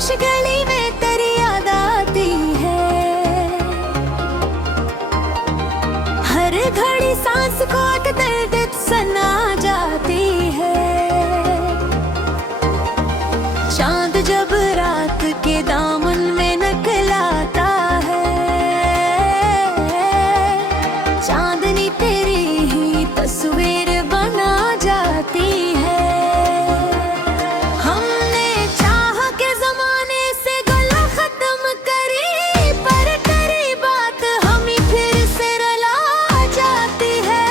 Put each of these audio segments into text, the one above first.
खामोश गली में तेरी याद आती है। हर घड़ी सांस को दर्द सना जाती है। चांद जब रात के दामन में निकलाता है, चांदनी तेरी ही तस्वीर बना जाती है। हमने चाह के जमाने से गला खत्म करी, पर तेरी बात हमें फिर से रुला जाती है।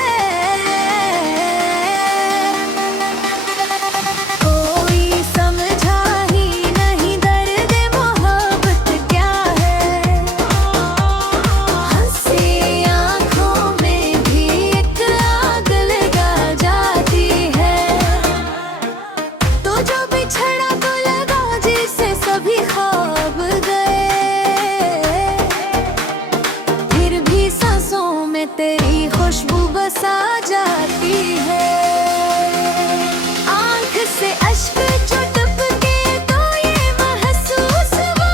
कोई समझा ही नहीं दर्द मोहब्बत क्या है। हंसी आंखों में भी एक आग लगा जाती है। तो जो बिछड़ा तो लगा जिसे सभी ख्वाब गए, फिर भी सांसों में तेरी खुशबू बसा जाती है। आंख से अश्क जो टपके तो ये महसूस हुआ,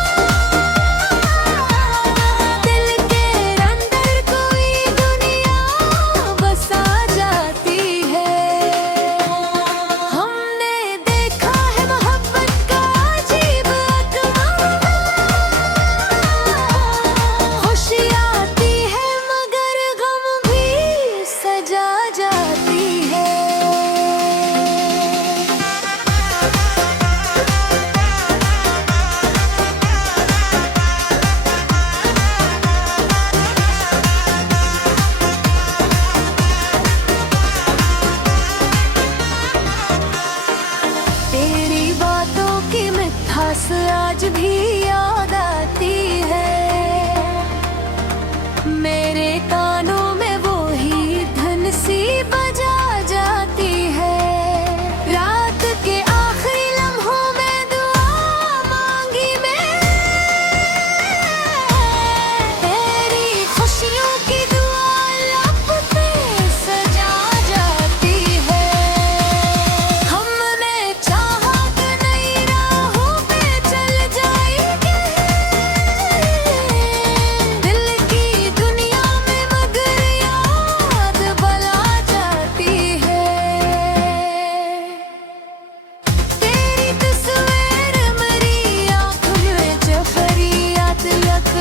दिल के अंदर कोई दुनिया बसा जाती है। हमने देखा है मोहब्बत का अजीब अकमाल, खुशी आती है मगर गम भी सजा जाती है। तेरी बातों की मिठास आज भी याद आती है। मेरे कानों में वो ही धन सी बजा जाती है। रात के आखिरी लम्हों में दुआ मांगी मैं, तेरी खुशियों की दुआ लब पे सजा जाती है। हमने चाहा कि नई राहों पे चल जाएंगे, दिल की दुनिया में मगर याद बला जाती है। तेरी तस्वीर मेरी आँख में जफरियात यक,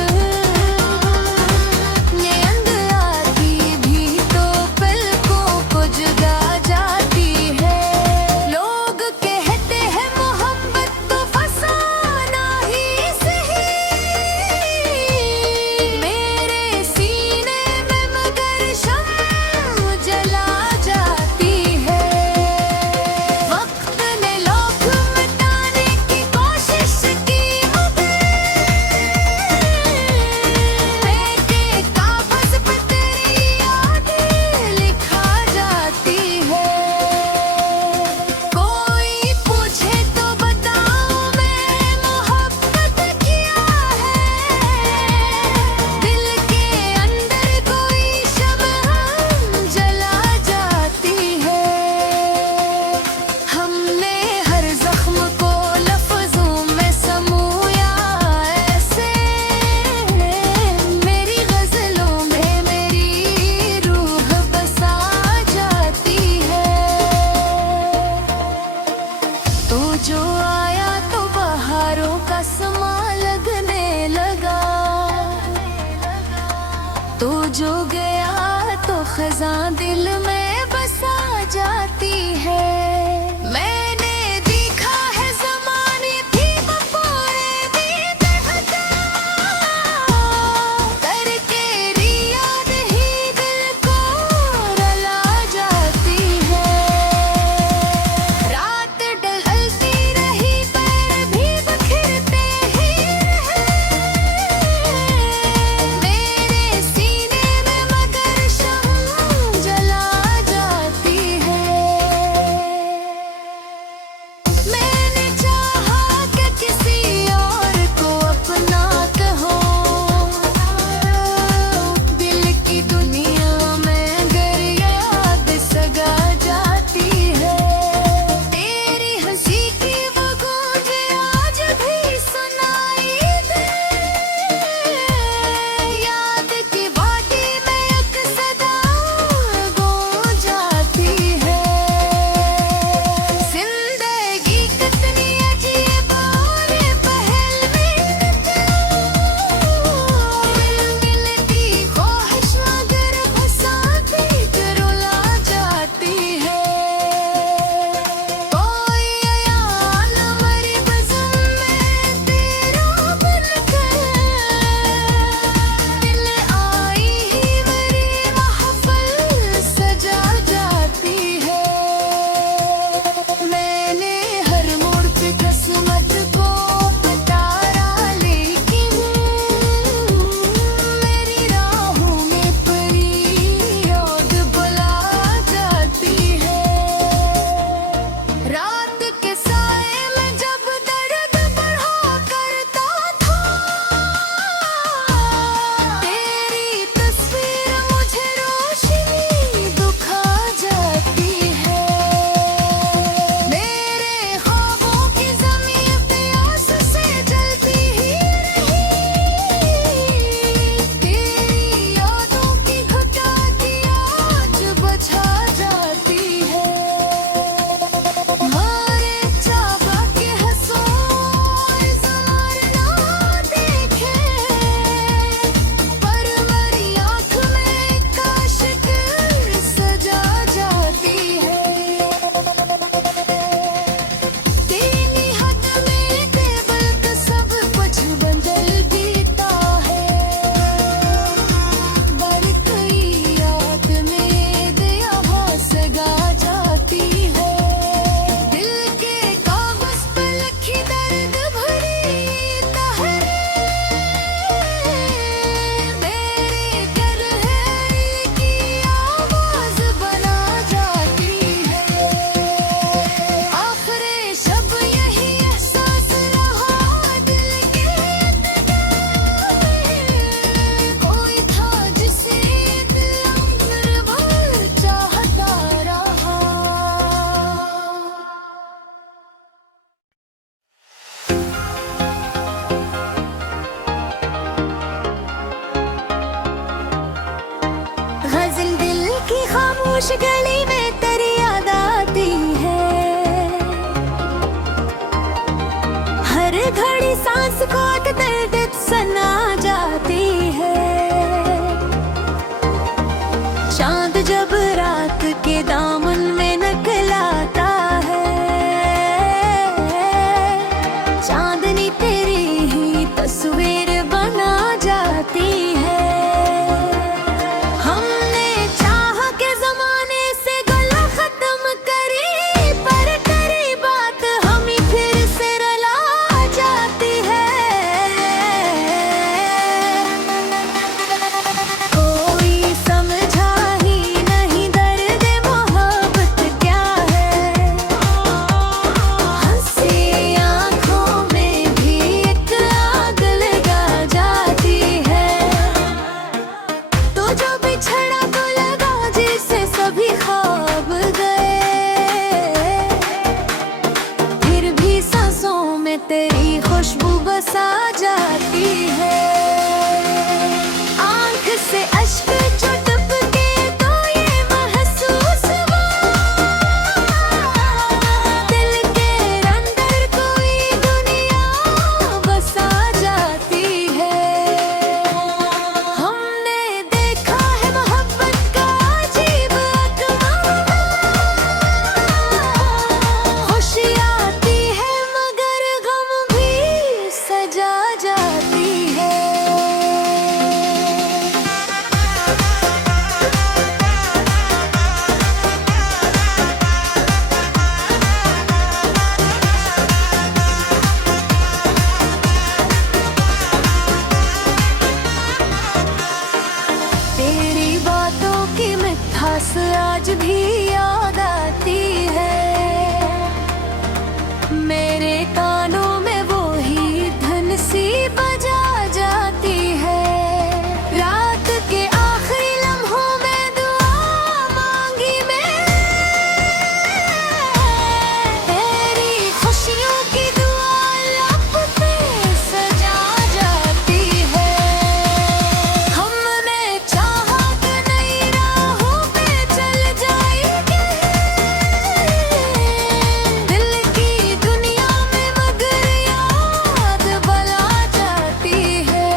ये अंधयाती भी तो पलकों को जुदा जाती है। लोग कहते हैं मोहब्बत तो फसाना ही सही, मेरे सीने में मगर शम्म जला जाती है। वक्त ने लोग मिटाने की कोशिश की मगर फेंके कागज पे तेरी यादें लिखा जाती है। कोई पूछे तो बताऊं मैं मोहब्बत क्या है, दिल के अंदर कोई शमअ जला जाती है। हमने हर जख्म को लफ्जों में समूया ऐसे, मेरी गजलों में मेरी रूह बसा जाती है। तो जो आया तो बहारों का समा लगने लगा, तो जो गया तो खजां दिल में बसा जाती है। मैंने देखा है ज़माने भी बपोरे भी बेहदा, करके रियाद ही दिल को रुला जाती है। रात ढलती रही पैर भी बिखरते ही रहे, मेरे सीने में मगर शम्म जला जाती है। खामोश गली में तेरी याद आती है, हर घड़ी सांस को दर्द सना जाती है। चांद जब रात के दामन में निकलाता है, चांदनी तेरी ही तस्वीर बना जाती है। हमने चाह के जमाने से गला खत्म करी, पर करी बात हम ही फिर से रला जाती है। कोई समझा ही नहीं दर्द मोहब्बत क्या है, हंसी आंखों में भी एक आग लगा जाती है। तो जो बिछड़ा तो लगा जिसे सभी ख्वाब गए, फिर भी सांसों में तेरी खुशबू बसा जाती है। आंख से अश्क जो टपके तो ये महसूस हुआ, दिल के अंदर कोई दुनिया बसा जाती है। हमने देखा है मोहब्बत का अजीब अकमाल, खुशी आती है मगर गम भी सजा जाती है। तेरी बातों की मिठास आज भी याद आती है, मेरे कानों में वो ही धन सी बजा जाती है। रात के आखिरी लम्हों में दुआ मांगी मैं, तेरी खुशियों की दुआ लब पे सजा जाती है। हमने चाहा कि नई राहों पे चल जाएंगे, दिल की दुनिया में मगर याद बला जाती है।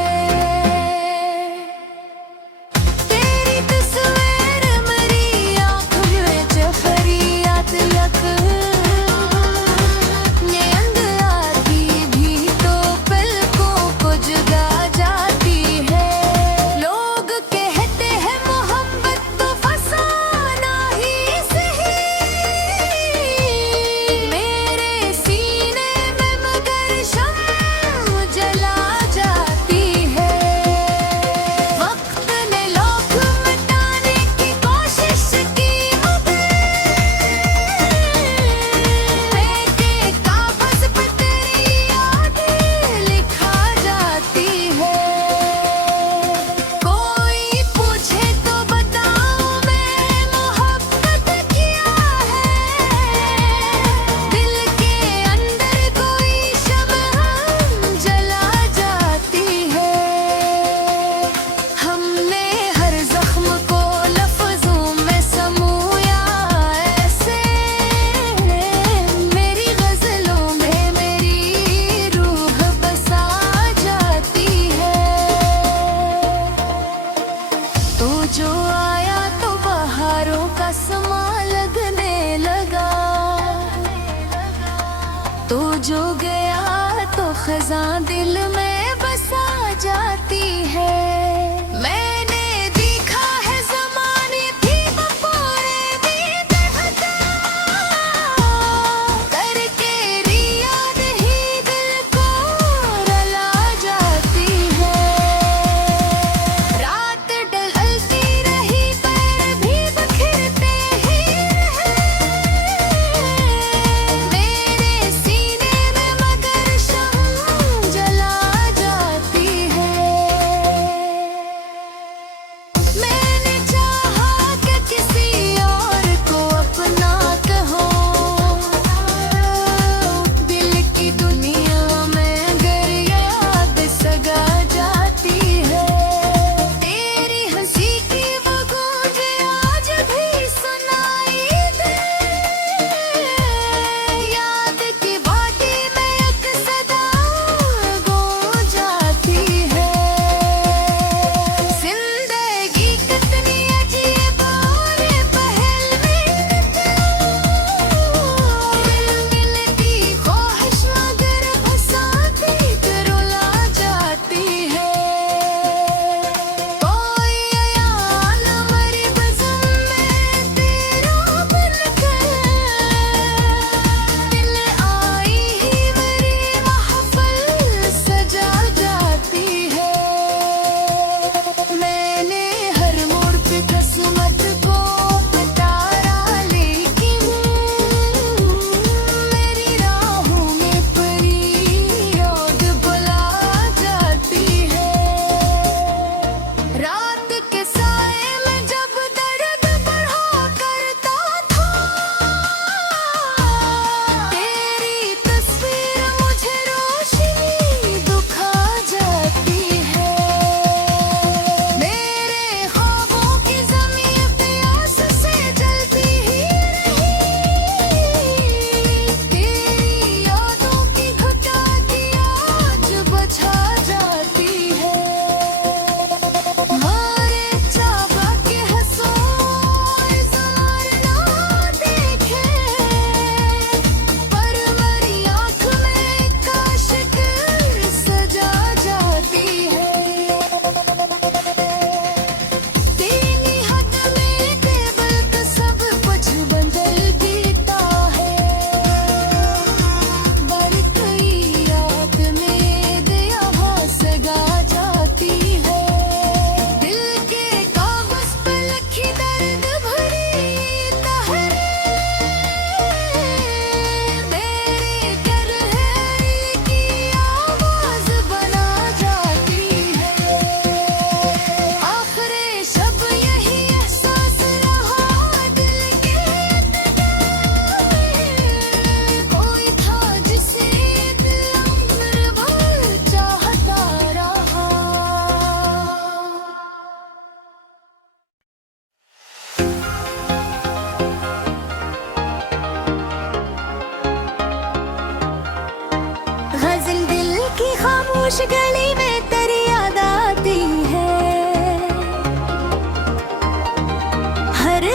तेरी तस्वीर मेरी आँखों में जफरियात यक, ये अंधयाती भी तो पलकों को जुदा जाती है। लोग कहते हैं मोहब्बत तो फसाना ही सही, मेरे सीने में मगर शम्म जला जाती है। वक्त ने लोग मिटाने की कोशिश की मगर फेंके कागज पे तेरी यादें लिखा जाती है। कोई पूछे तो बताऊं मैं मोहब्बत क्या है, दिल के अंदर कोई शमअ जला जाती है। हमने हर जख्म को लफ्जों में समूया ऐसे, मेरी गजलों में मेरी रूह बसा जाती है। तो जो आया तो बहारों का समा लगने लगा, तो जो गया तो खजां दिल में बसा जाती है। मैंने देखा है ज़माने भी बपोरे भी बहका, करके रियाद ही दिल को रला जाती है। रात ढलती रही पैर भी बखरते ही रहे, मेरे सीने में मगर शम्म जला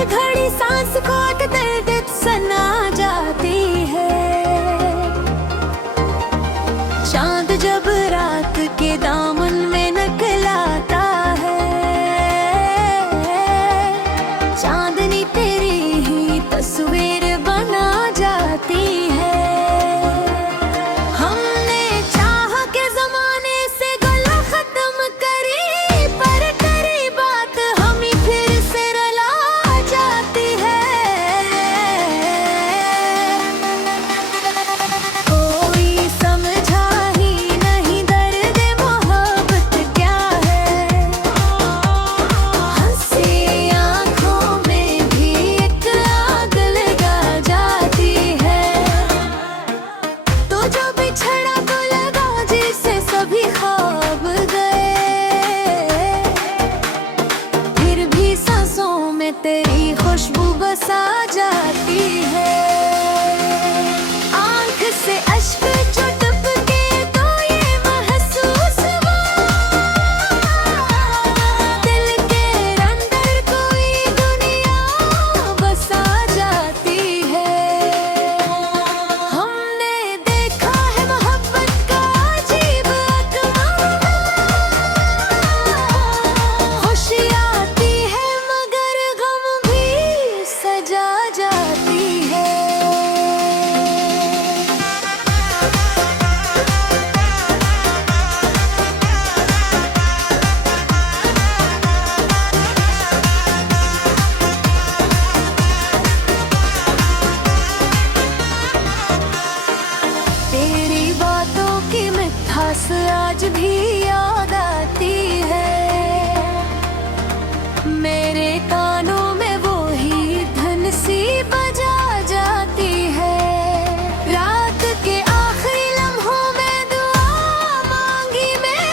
घड़ी सांस को एक दर्द सना जाती है। चांद जब रात के दामन में निकलाता है, चांदनी तेरी ही तस्वीर बना जाती है। हमने चाह के जमाने से गला खत्म करी, पर करी बात हम ही फिर से रला जाती है। कोई समझा ही नहीं दर्द मोहब्बत क्या है, हंसी आंखों में भी एक आग लगा जाती है। तो जो बिछड़ा तो लगा जिसे सभी ख्वाब गए, फिर भी सांसों में तेरी खुशबू बसा जाती है। आंख से अश्क जो टपके तो ये महसूस हुआ, दिल के अंदर कोई दुनिया बसा जाती है। हमने देखा है मोहब्बत का अजीब अकमाल, खुशी आती है मगर गम भी सजा जाती है। तेरी बातों की मिठास आज भी याद आती है। मेरे कानों में वो ही धन सी बजा जाती है। रात के आखिरी लम्हों में दुआ मांगी मैं,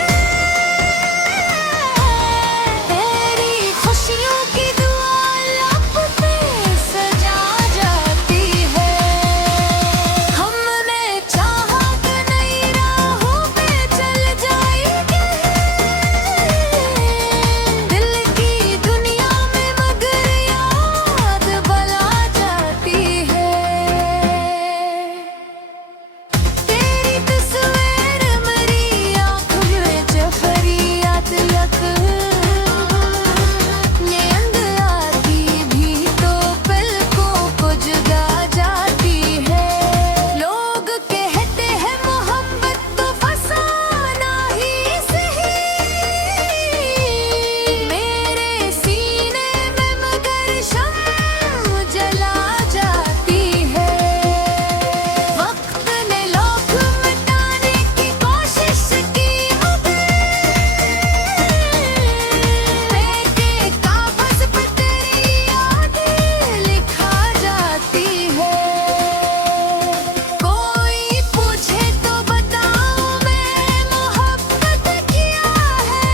तेरी खुशियों की दुआ लब पे सजा जाती है। हमने चाहा कि नई राहों पे चल जाएंगे, दिल की दुनिया में मगर याद बला जाती है। तेरी तस्वीर मेरी आँखों में जफरियात लग, ये अंधयाती भी तो पलकों को जगा जाती है। लोग कहते हैं मोहब्बत तो फसाना ही सही, मेरे सीने में मगर शम्म जला जाती है। वक्त ने लोग मिटाने की कोशिश की मगर फेंके कागज पे तेरी यादें लिखा जाती है। कोई पूछे तो बताऊं मैं मोहब्बत क्या है,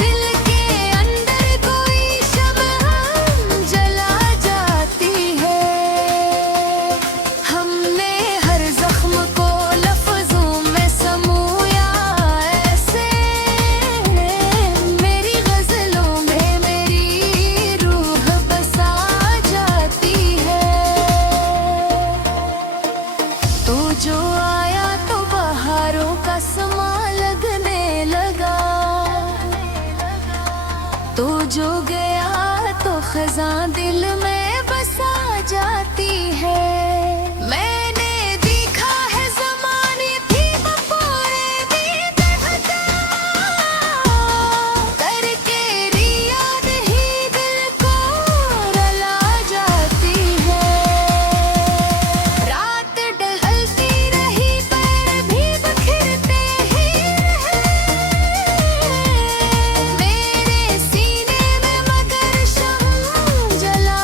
दिल के अंदर कोई शमअ जला जाती है। हमने हर जख्म को लफ्जों में समूया ऐसे, मेरी गजलों में मेरी रूह बसा जाती है। तो जो आया तो बहारों का समा लगने लगा, तो जो गया तो खजां दिल में बसा जाती है। मैंने देखा है ज़माने भी बपोरे भी बहका, करके रियाद ही दिल को रला जाती है। रात ढलती रही पैर भी बिखरते ही रहे, मेरे सीने में मगर शम्म जला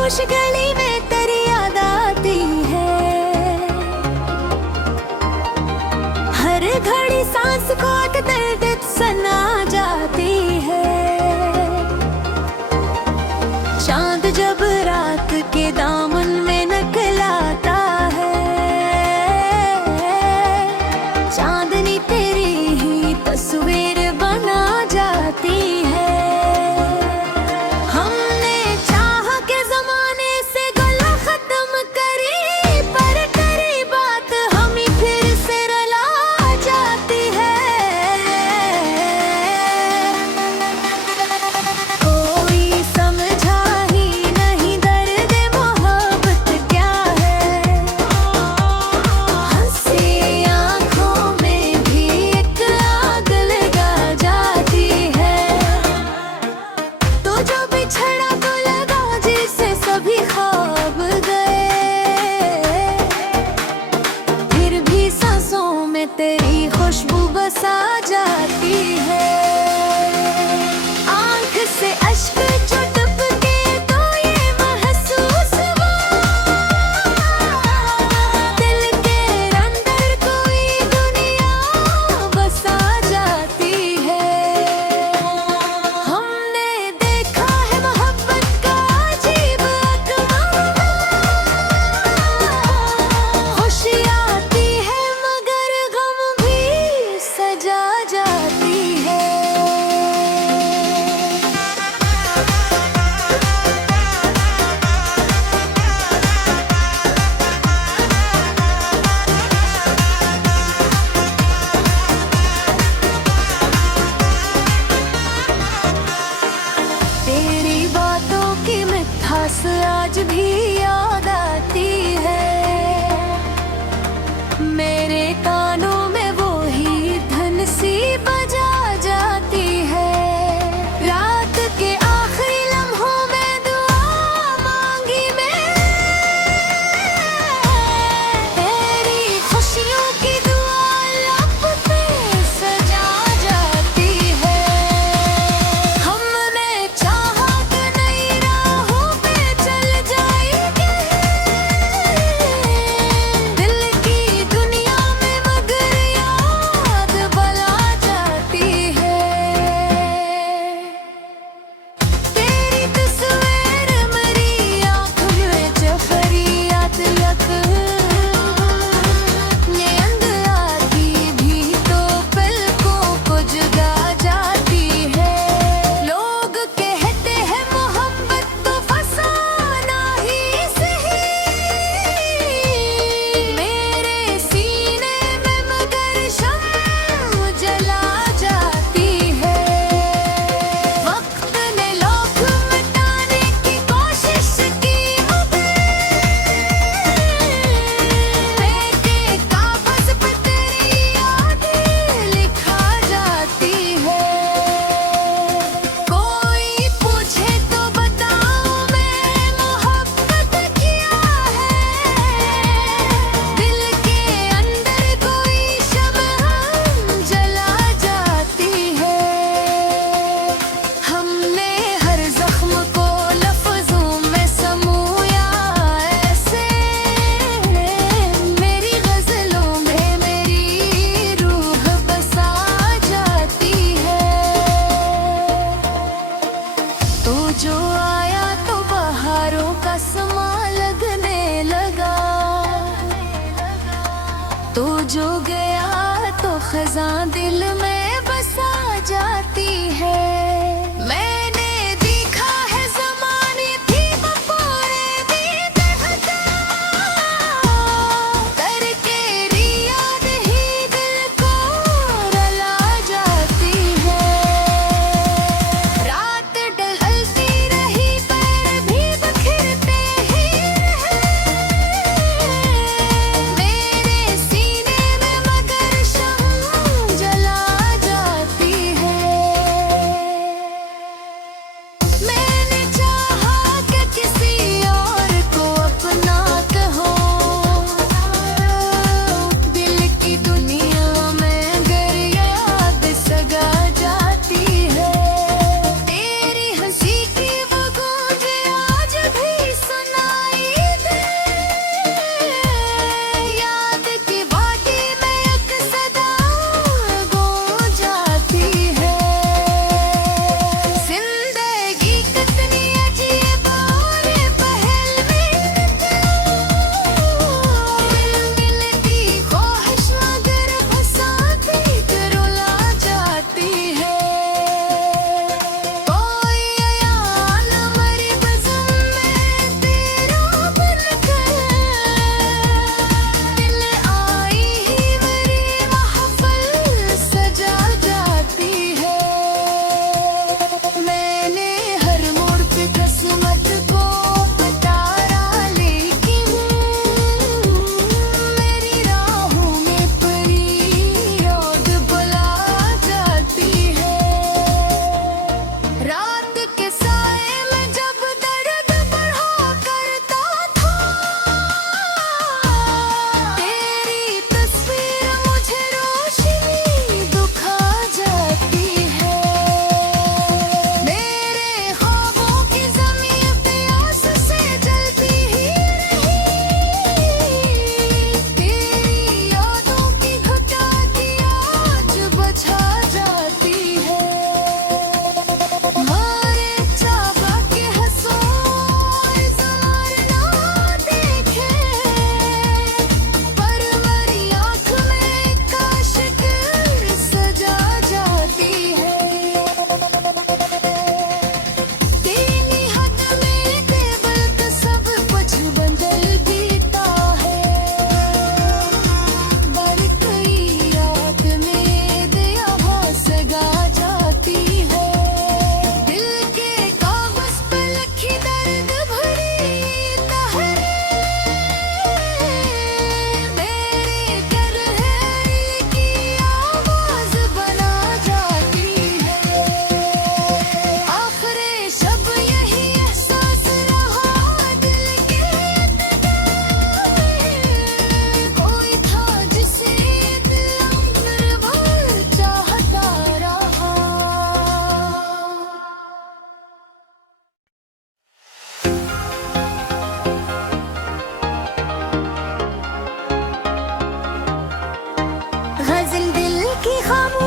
खामोश गली में तेरी याद आती है, हर घड़ी सांस को दर्द सना जाती है। चांद जब रात के दामन में निकलाता है, चांदनी तेरी ही तस्वीर बना जाती है। हमने चाह के जमाने से गला खत्म करी, पर करी बात हम ही फिर से रला जाती है। कोई समझा ही नहीं दर्द मोहब्बत क्या है, हंसी आंखों में भी एक आग लगा जाती है। तो जो बिछड़ा तो लगा जिसे सभी ख्वाब गए, फिर भी सांसों में तेरी खुशबू बसा जाती है। आंख से अश्क जो टपके तो ये महसूस हुआ, दिल के अंदर कोई दुनिया बसा जाती है। हमने देखा है मोहब्बत का अजीब अकमाल, खुशी आती है मगर गम भी सजा जाती है। तेरी बातों की मिठास आज भी याद आती है, मेरे कानों में वो ही धन सी बजा जाती है। रात के आखिरी लम्हों में दुआ मांगी मैं, तेरी खुशियों की दुआ लब पे सजा जाती है। हमने चाहा कि नई राहों पे चल जाएंगे, दिल की दुनिया में मगर याद बला जाती है। तेरी तस्वीर मेरी आँख में जफरियात यक, ये अंधयाती भी तो पलकों को जगा जाती है। लोग कहते हैं मोहब्बत तो फसाना ही सही, मेरे सीने में मगर शम्म जला जाती है। वक्त ने लोग मिटाने की कोशिश की मगर फेंके कागज पे तेरी यादें लिखा जाती है। कोई पूछे तो बताऊं मैं मोहब्बत क्या है, दिल के अंदर कोई शमअ जला जाती है। हमने हर जख्म को लफ्जों में समूया ऐसे, मेरी गजलों में मेरी रूह बसा जाती है। तो जो आया तो बहारों का समा लगने लगा, तो जो गया तो खज़ां दिल में बसा जाती है। मैंने देखा है ज़माने भी बपोरे भी बहका, करके रियाद ही दिल को रला जाती है। रात ढलती रही पैर भी बिखरते ही रहे, मेरे सीने में मगर शम्म जला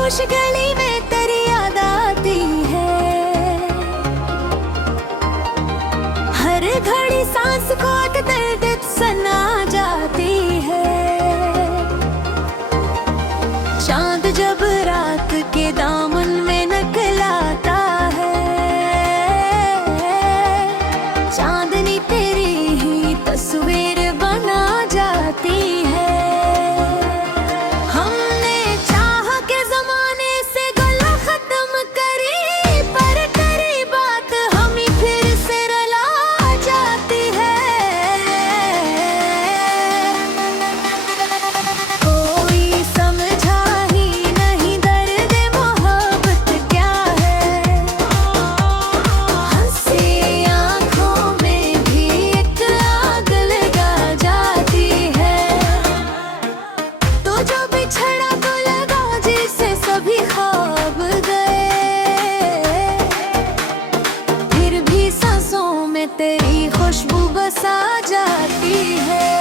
खामोश गली में तेरी याद आती है, हर घड़ी सांस को दर्द सना जाती है। चांद जब रात के दामन में निकलाता है, चांदनी तेरी ही तस्वीर बना जाती है। हमने चाह के जमाने से गला खत्म करी, पर तेरी बात हमें फिर से रुला जाती है। कोई समझा ही नहीं दर्द मोहब्बत क्या है, हंसी आंखों में भी एक आग लगा जाती है। तो जो बिछड़ा तो लगा जिसे सभी ख्वाब गए, फिर भी सांसों में तेरी खुशबू बसा जाती है।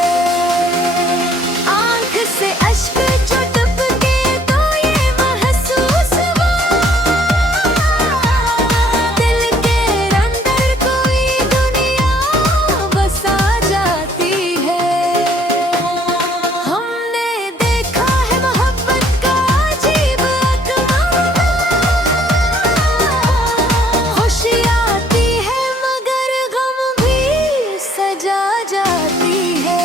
आंख से अश्क जो टपके तो ये महसूस हुआ, दिल के अंदर कोई दुनिया बसा जाती है। हमने देखा है मोहब्बत का अजीब अकमाल, खुशी आती है मगर गम भी सजा जाती है।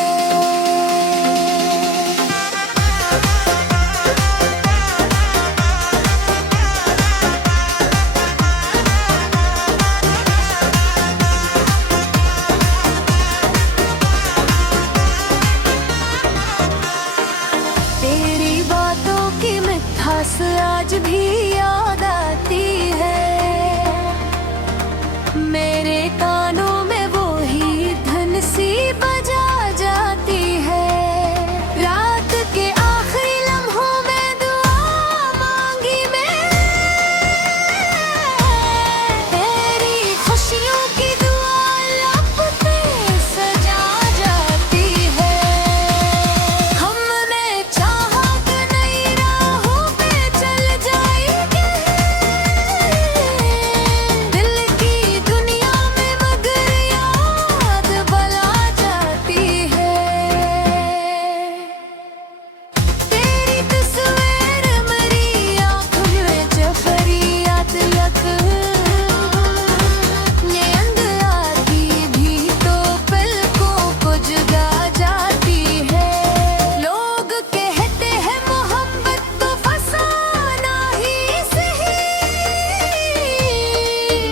तेरी बातों की मिठास आज भी याद आती है, मेरे कानों में वो ही धन सी बजा जाती है। रात के आखिरी लम्हों में दुआ मांगी मैं, तेरी खुशियों की दुआ लब पे सजा जाती है। हमने चाहा कि नई राहों पे चल जाएंगे, दिल की दुनिया में मगर याद बला जाती है। तेरी तस्वीर मेरी आँखों में जफरियात लग, ये अंधयाती भी तो पलकों को जगा जाती है। लोग कहते हैं मोहब्बत तो फसाना ही सही,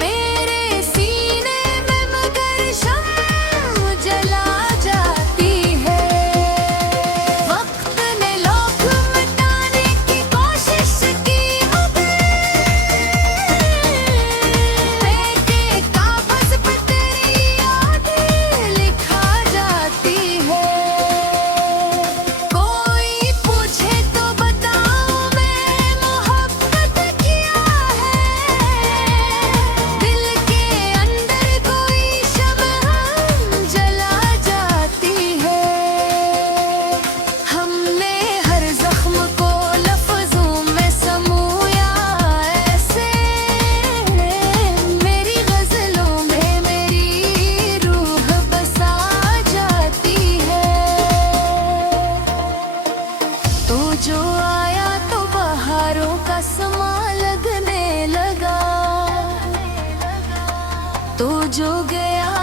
मेरे सीने में मगर शम्म जला जाती है। वक्त ने लोग मिटाने की कोशिश की मगर फेंके कागज पे तेरी यादें लिखा जाती है। कोई पूछे तो बताऊं मैं मोहब्बत क्या है, दिल के अंदर कोई शमअ जला जाती है। हमने हर जख्म को लफ्जों में समूया ऐसे, मेरी गजलों में मेरी रूह बसा जाती है। तो जो आया तो बहारों का समा लगने लगा, तो जो गया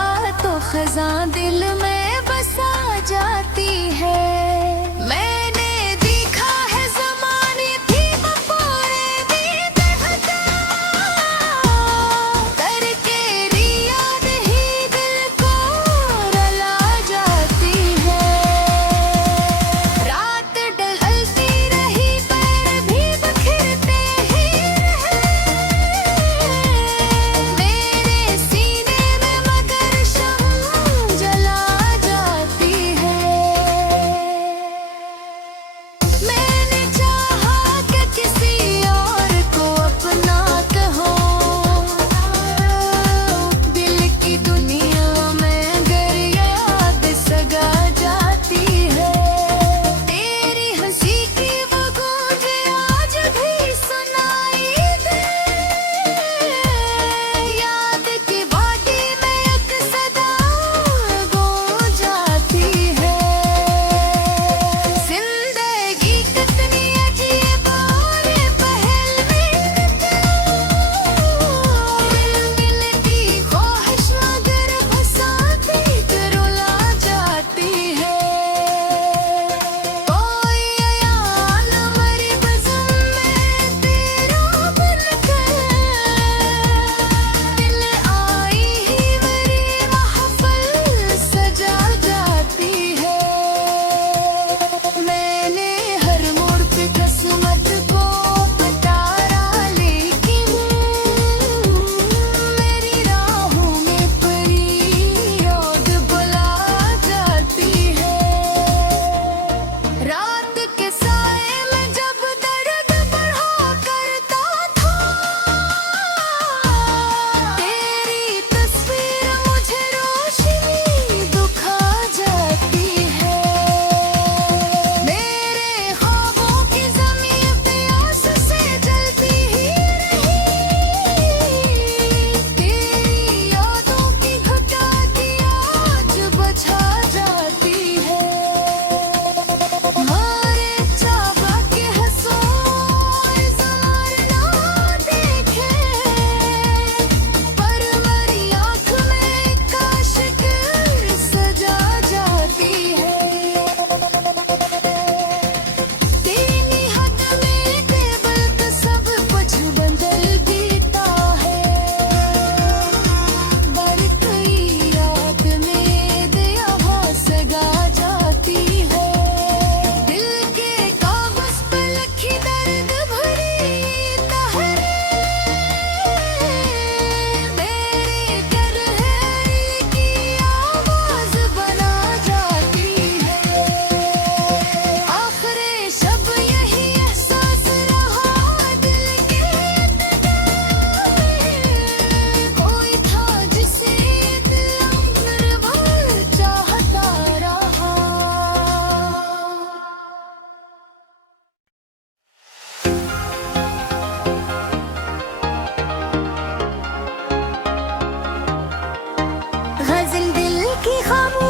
तो खजां दिल में बसा जाती है। मैंने देखा है ज़माने भी बपोरे भी बहका, करके रियाद ही दिल को रुला जाती है। रात ढलती रही पैर भी बिखरते ही रहे, मेरे सीने में मगर शम्म जला जाती है।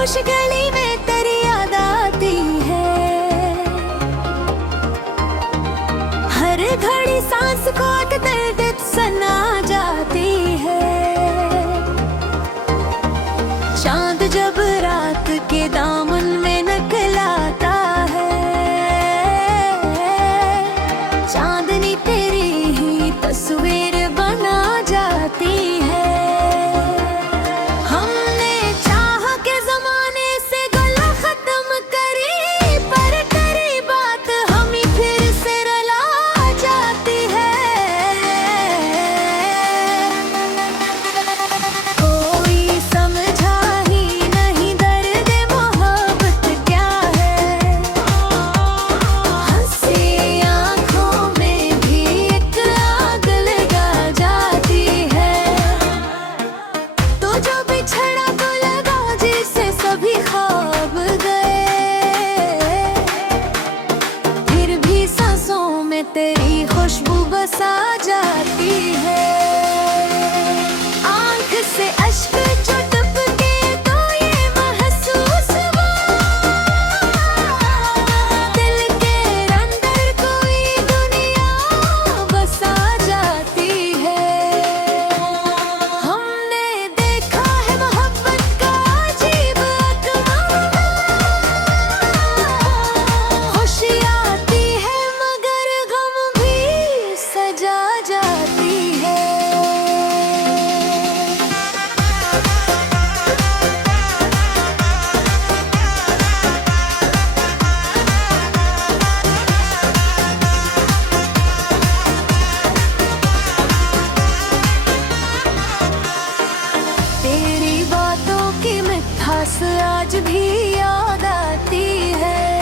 खामोश गली में तेरी याद आती है, हर घड़ी सांस को दर्द सना जाती है। चांद जब रात के दामन में नकलाता है, चांदनी तेरी ही तस्वीर बना जाती है। हमने चाह के जमाने से गला खत्म करी, पर करी बात हम ही फिर से रुला जाती है। कोई समझा ही नहीं दर्द मोहब्बत क्या है, हंसी आंखों में भी एक आग लगा जाती है। तो जो बिछड़ा तो लगा जिसे सभी ख्वाब गए, फिर भी सांसों में तेरी खुशबू बसा जाती है। आंख से अश्क जो टपके तो ये महसूस हुआ, दिल के अंदर कोई दुनिया बसा जाती है। हमने देखा है मोहब्बत का अजीब अकमाल, खुशी आती है मगर गम भी सजा जाती है। तेरी बातों की मिठास आज भी याद आती है।